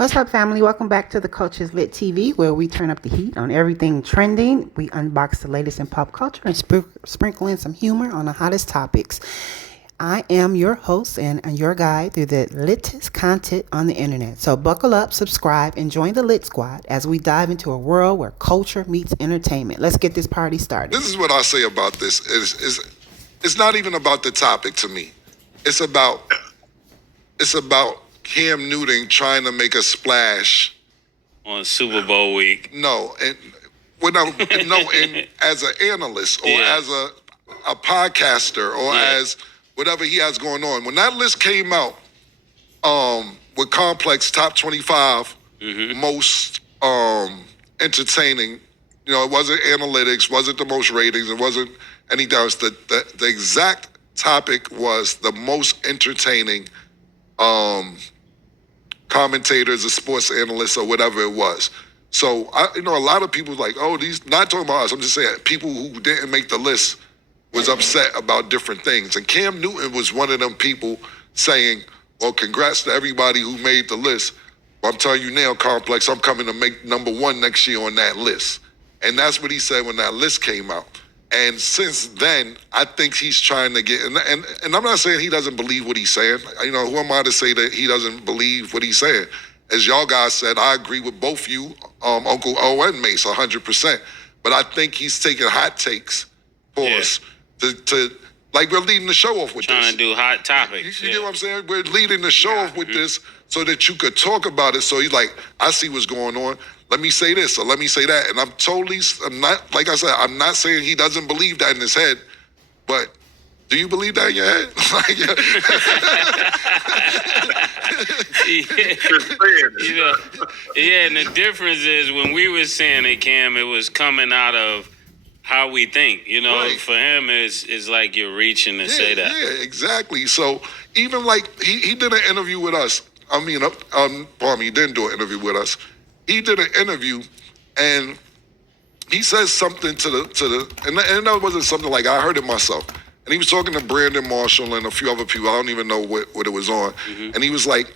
What's up, family? Welcome back to the Coaches Lit TV, where we turn up the heat on everything trending. We unbox the latest in pop culture and sprinkle in some humor on the hottest topics. I am your host and your guide through the litest content on the internet. So buckle up, subscribe, and join the Lit Squad as we dive into a world where culture meets entertainment. Let's get this party started. This is what I say about this: is it's not even about the topic to me. It's about Cam Newton trying to make a splash on Super Bowl week. No, and and as an analyst or as a podcaster or as whatever he has going on. When that list came out, with Complex top 25 most entertaining, it wasn't analytics, wasn't the most ratings, it wasn't anything else. The exact topic was the most entertaining commentators or sports analysts or whatever it was. So, a lot of people like, oh, these, not talking about us, I'm just saying people who didn't make the list was upset about different things. And Cam Newton was one of them people saying, well, congrats to everybody who made the list. But I'm telling you now, Complex, I'm coming to make number one next year on that list. And that's what he said when that list came out. And since then, I think he's trying to get, and I'm not saying he doesn't believe what he's saying. Who am I to say that he doesn't believe what he's saying? As y'all guys said, I agree with both you, Uncle O and Mase, 100%. But I think he's taking hot takes for us to like, we're leading the show off with trying this. To do hot topics. You get what I'm saying? We're leading the show off with this so that you could talk about it. So he's like, I see what's going on. Let me say this or let me say that. And I'm not, like I said, I'm not saying he doesn't believe that in his head, but do you believe that in your head? And the difference is when we were saying it, Cam, it was coming out of how we think. Right. For him, it's like you're reaching to say that. Yeah, exactly. So even like he did an interview with us. He didn't do an interview with us. He did an interview, and he says something to the and that wasn't something like I heard it myself. And he was talking to Brandon Marshall and a few other people. I don't even know what it was on. And he was like,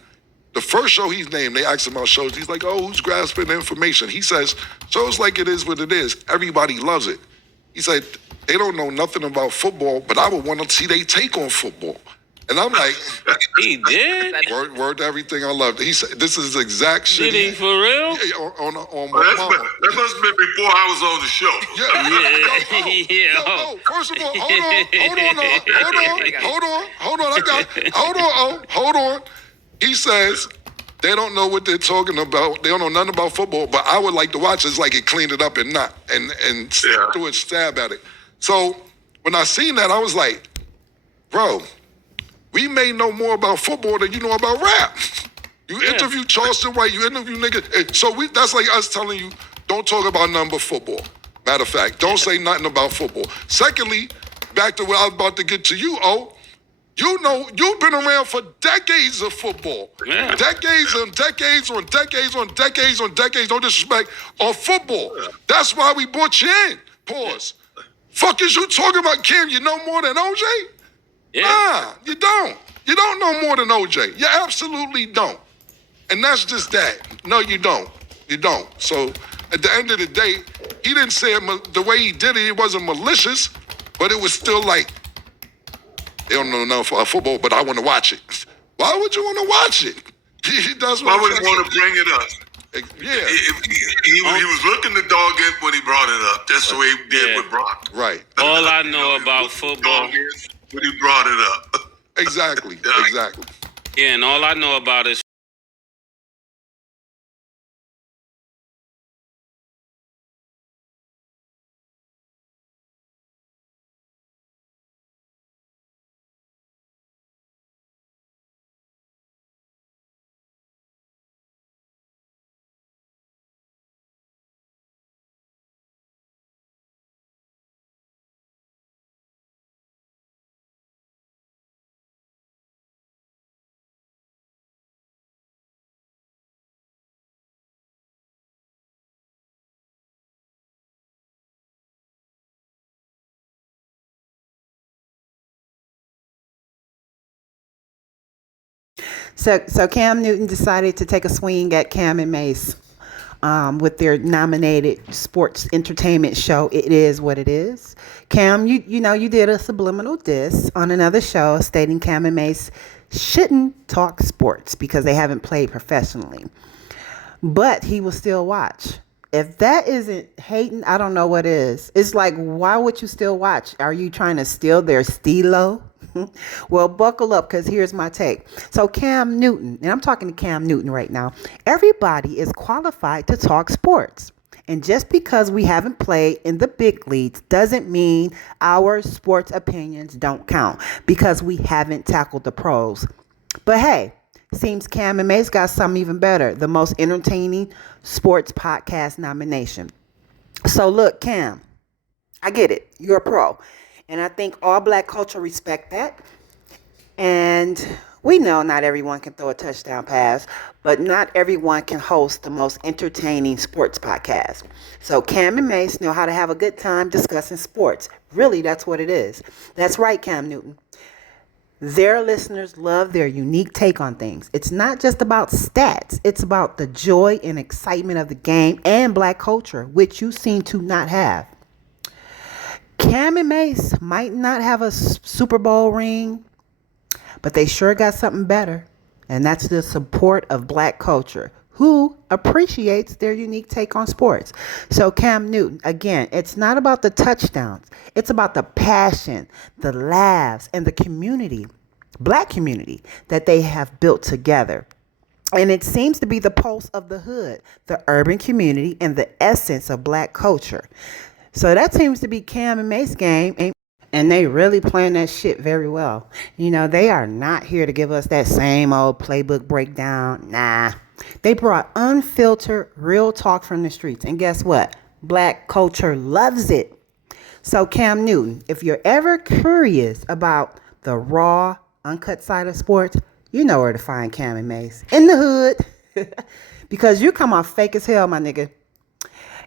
the first show he's named, they asked him about shows. He's like, oh, who's grasping the information? He says, shows like It Is What It Is, everybody loves it. He said, they don't know nothing about football, but I would want to see they take on football. And I'm like, he did? Word to everything I loved. He said, this is exact shit. Did he for real? Yeah, on my mama. That must have been before I was on the show. No, first of all, hold on. He says, they don't know what they're talking about. They don't know nothing about football, but I would like to watch it. It's like it cleaned it up and threw a stab at it. So when I seen that, I was like, bro, we may know more about football than you know about rap. You interview Charleston White, you interview niggas. So that's like us telling you, don't talk about nothing but football. Matter of fact, don't say nothing about football. Secondly, back to what I was about to get to you, you've been around for decades of football. Yeah. Decades on decades on decades on decades on decades, no disrespect, on football. That's why we brought you in. Pause. Fuck is you talking about, Kim? You know more than OJ? Yeah. Nah, you don't. You don't know more than OJ. You absolutely don't. And that's just that. No, you don't. You don't. So at the end of the day, he didn't say it the way he did it. It wasn't malicious, but it was still like, they don't know nothing about football, but I want to watch it. Why would you want to watch it? That's why would he want to bring it up? Yeah. He was looking the dog in when he brought it up. That's the way he did with Brock. Right. All I know about football. When he brought it up. Exactly. Exactly. Yeah, and all I know about is So Cam Newton decided to take a swing at Cam and Mase with their nominated sports entertainment show. It is what it is. Cam, you did a subliminal diss on another show stating Cam and Mase shouldn't talk sports because they haven't played professionally. But he will still watch. If that isn't hating, I don't know what is. It's like, why would you still watch? Are you trying to steal their stilo? Well, buckle up because here's my take. So Cam Newton, and I'm talking to Cam Newton right now, everybody is qualified to talk sports. And just because we haven't played in the big leagues doesn't mean our sports opinions don't count because we haven't tackled the pros. But hey, seems Cam and Mase got something even better, the most entertaining sports podcast nomination. So look, Cam, I get it. You're a pro. And I think all black culture respect that. And we know not everyone can throw a touchdown pass, but not everyone can host the most entertaining sports podcast. So Cam and Mase know how to have a good time discussing sports. Really, that's what it is. That's right, Cam Newton. Their listeners love their unique take on things. It's not just about stats. It's about the joy and excitement of the game and black culture, which you seem to not have. Cam and Mase might not have a Super Bowl ring, but they sure got something better. And that's the support of black culture, who appreciates their unique take on sports. So Cam Newton, again, it's not about the touchdowns. It's about the passion, the laughs, and the community, black community, that they have built together. And it seems to be the pulse of the hood, the urban community, and the essence of black culture. So that seems to be Cam and Mase game. And they really playing that shit very well. They are not here to give us that same old playbook breakdown. Nah. They brought unfiltered, real talk from the streets. And guess what? Black culture loves it. So Cam Newton, if you're ever curious about the raw, uncut side of sports, you know where to find Cam and Mase. In the hood. Because you come off fake as hell, my nigga.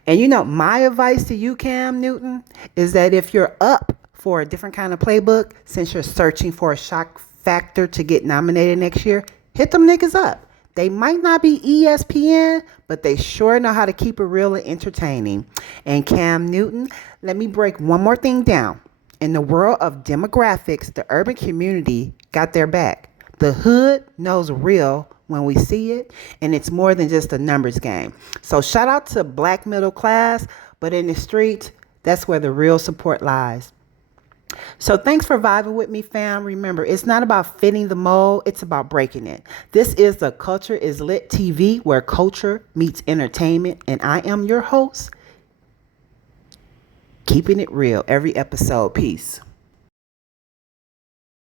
And my advice to you, Cam Newton, is that if you're up for a different kind of playbook, since you're searching for a shock factor to get nominated next year, hit them niggas up. They might not be ESPN, but they sure know how to keep it real and entertaining. And Cam Newton, let me break one more thing down. In the world of demographics, the urban community got their back. The hood knows real when we see it, and it's more than just a numbers game. So shout out to black middle class, but in the streets, that's where the real support lies. So thanks for vibing with me, fam. Remember, it's not about fitting the mold, it's about breaking it. This is the Culture is Lit TV, where culture meets entertainment, and I am your host, keeping it real every episode. Peace.